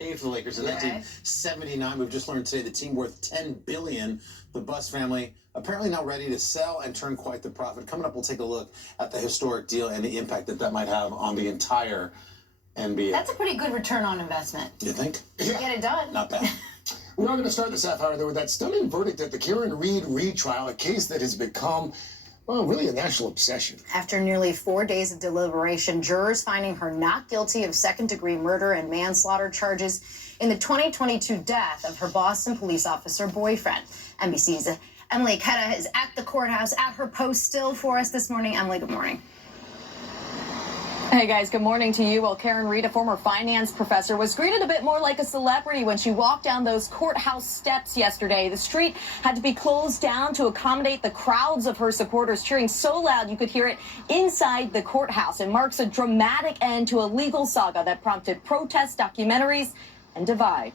For the Lakers in 1979. We've just learned today the team worth $10 billion. The Buss family apparently now ready to sell and turn quite the profit. Coming up, we'll take a look at the historic deal and the impact that might have on the entire NBA. That's a pretty good return on investment. You think? Yeah. Get it done. Not bad. We're not going to start this half hour, though, with that stunning verdict at the Karen Reed retrial, a case that has become, well, really a national obsession. After nearly 4 days of deliberation, jurors finding her not guilty of second-degree murder and manslaughter charges in the 2022 death of her Boston police officer boyfriend. NBC's Emilie Ikeda is at the courthouse at her post still for us this morning. Emilie, good morning. Hey guys, good morning to you. Well, Karen Reed, a former finance professor, was greeted a bit more like a celebrity when she walked down those courthouse steps yesterday. The street had to be closed down to accommodate the crowds of her supporters cheering so loud you could hear it inside the courthouse. It marks a dramatic end to a legal saga that prompted protests, documentaries, and divide.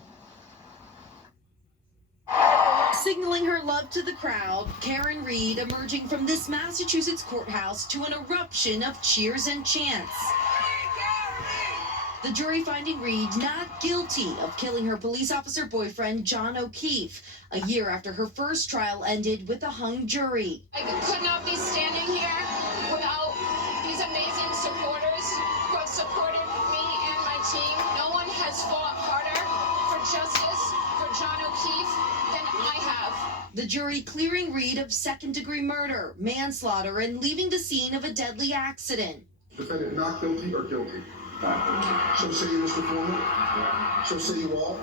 Signaling her love to the crowd, Karen Reed emerging from this Massachusetts courthouse to an eruption of cheers and chants. The jury finding Reed not guilty of killing her police officer boyfriend, John O'Keefe, a year after her first trial ended with a hung jury. I could not be standing here without these amazing supporters who have supported me and my team. No one has fought harder for justice for John O'Keefe than I have. The jury clearing Reed of second-degree murder, manslaughter, and leaving the scene of a deadly accident. Defendant not guilty or guilty? Not guilty. So say you, Mr. Foreman? So say you all?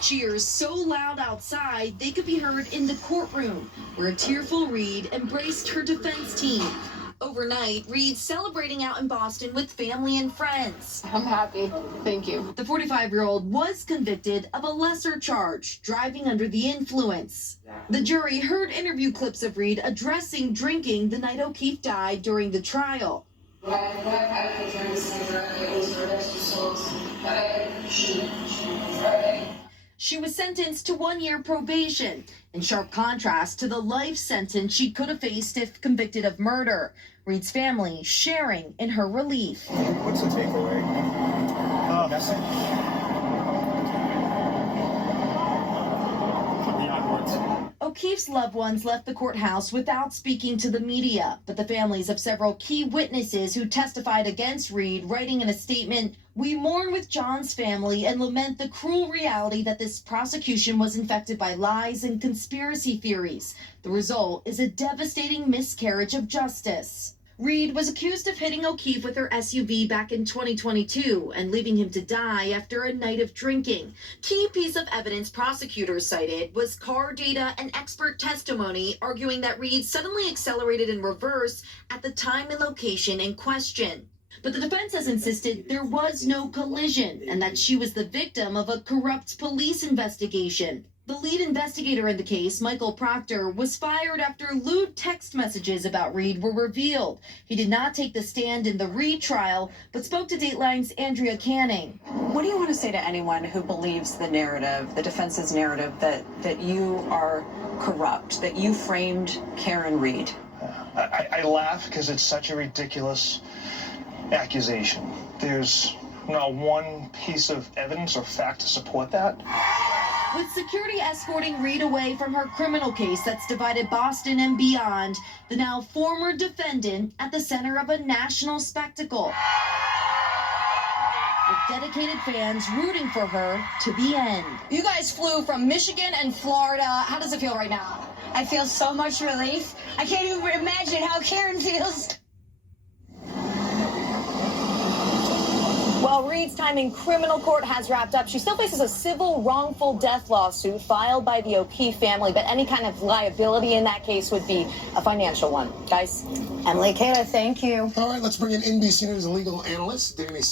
Cheers so loud outside they could be heard in the courtroom, where a tearful Reed embraced her defense team. Overnight, Reed celebrating out in Boston with family and friends. I'm happy. Thank you. The 45-year-old was convicted of a lesser charge, driving under the influence. The jury heard interview clips of Reed addressing drinking the night O'Keefe died during the trial. She was sentenced to 1 year probation, in sharp contrast to the life sentence she could have faced if convicted of murder. Reed's family sharing in her relief. What's the takeaway? Message? Put me onwards. O'Keefe's loved ones left the courthouse without speaking to the media, but the families of several key witnesses who testified against Reed, writing in a statement, "We mourn with John's family and lament the cruel reality that this prosecution was infected by lies and conspiracy theories. The result is a devastating miscarriage of justice." Reed was accused of hitting O'Keefe with her SUV back in 2022 and leaving him to die after a night of drinking. Key piece of evidence prosecutors cited was car data and expert testimony arguing that Reed suddenly accelerated in reverse at the time and location in question. But the defense has insisted there was no collision and that she was the victim of a corrupt police investigation. The lead investigator in the case, Michael Proctor, was fired after lewd text messages about Reed were revealed. He did not take the stand in the Reed trial, but spoke to Dateline's Andrea Canning. What do you want to say to anyone who believes the narrative, the defense's narrative, that you are corrupt, that you framed Karen Reed? I laugh because it's such a ridiculous accusation. There's not one piece of evidence or fact to support that. With security escorting Reed away from her criminal case that's divided Boston and beyond, the now former defendant at the center of a national spectacle, with dedicated fans rooting for her to the end. You guys flew from Michigan and Florida. How does it feel right now? I feel so much relief. I can't even imagine how Karen feels. Well, Reed's time in criminal court has wrapped up. She still faces a civil wrongful death lawsuit filed by the O'Keefe family, but any kind of liability in that case would be a financial one. Guys? Emilie Ikeda, thank you. All right, let's bring in NBC News legal analyst, Danny